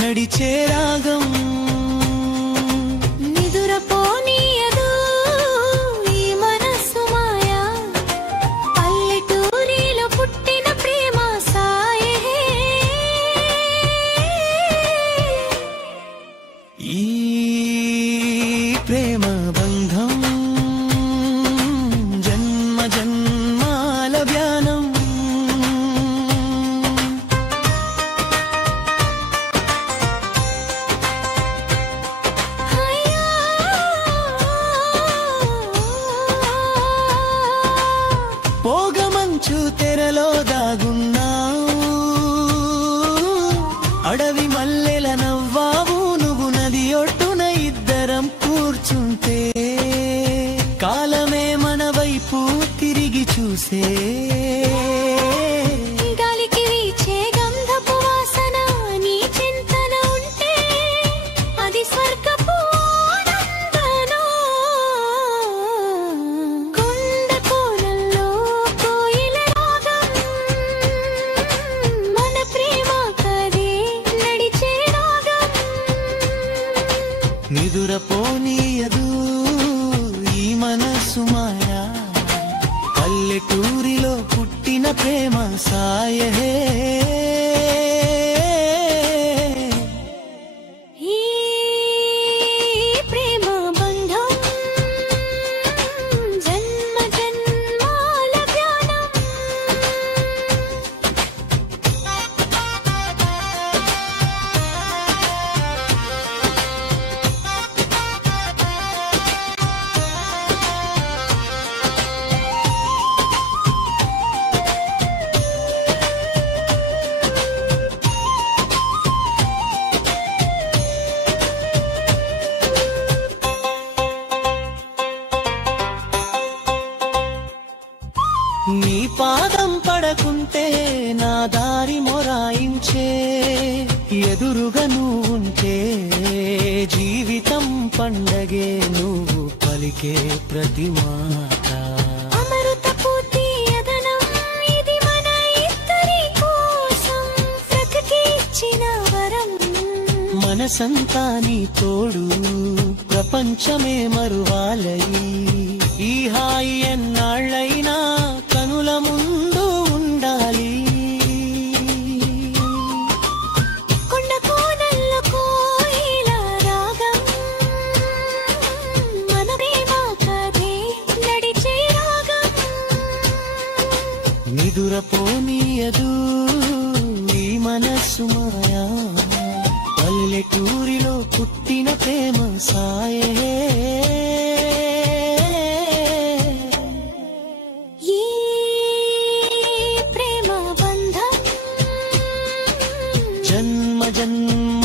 నడిచే రాగం నిదురపోనీయదు ఈ మనసు మాయా పల్లెటూరిలో పుట్టిన ప్రేమ సాయే ఈ ప్రేమ బంధం జన్మ జన్మాల ధ్యానం పోగమంచు తెరలో దాగున్నావు అడవి మల్లెల నవ్వావు నువ్వు నది ఒడ్డున ఇద్దరం కూర్చుంటే కాలమే మన వైపు తిరిగి చూసే గాలికి వీచే గంధపు వాసన నీ చింతన ఉంటే అది స్వర్గపు ఆనందనో కొండ కోనల్లో కోయిల రాగం మన ప్రేమ కదే నడిచే రాగం నిదురపోనీయదు ఈ మనసు మాయా పల్లెటూరిలో పుట్టిన ప్రేమ సాయే ఈ ప్రేమ బంధం జన్మ జన్మాల ధ్యానం నీ పాదం పడకుంటే నా దారి మొరాయించే ఎదురుగా నువ్వుంటే జీవితం పండగే నువ్వు పలికే ప్రతి మాట అమృతపు తీయదనం ఇది మన ఇద్దరి కోసం ప్రకృతి ఇచ్చిన వరం మనసంతా నీ తోడు ప్రపంచమే మరువాలయి ఈ హాయి ఎన్నాళ్ళైనా కనుల ముందు ఉండాలి కొండ కోనల్లో కోయిల రాగం మన ప్రేమ కదే నడిచే రాగం నిదురపోనీయదు ఈ మనసు మాయా పల్లెటూరిలో పుట్టిన ప్రేమ సాయే జన్మ జన్మ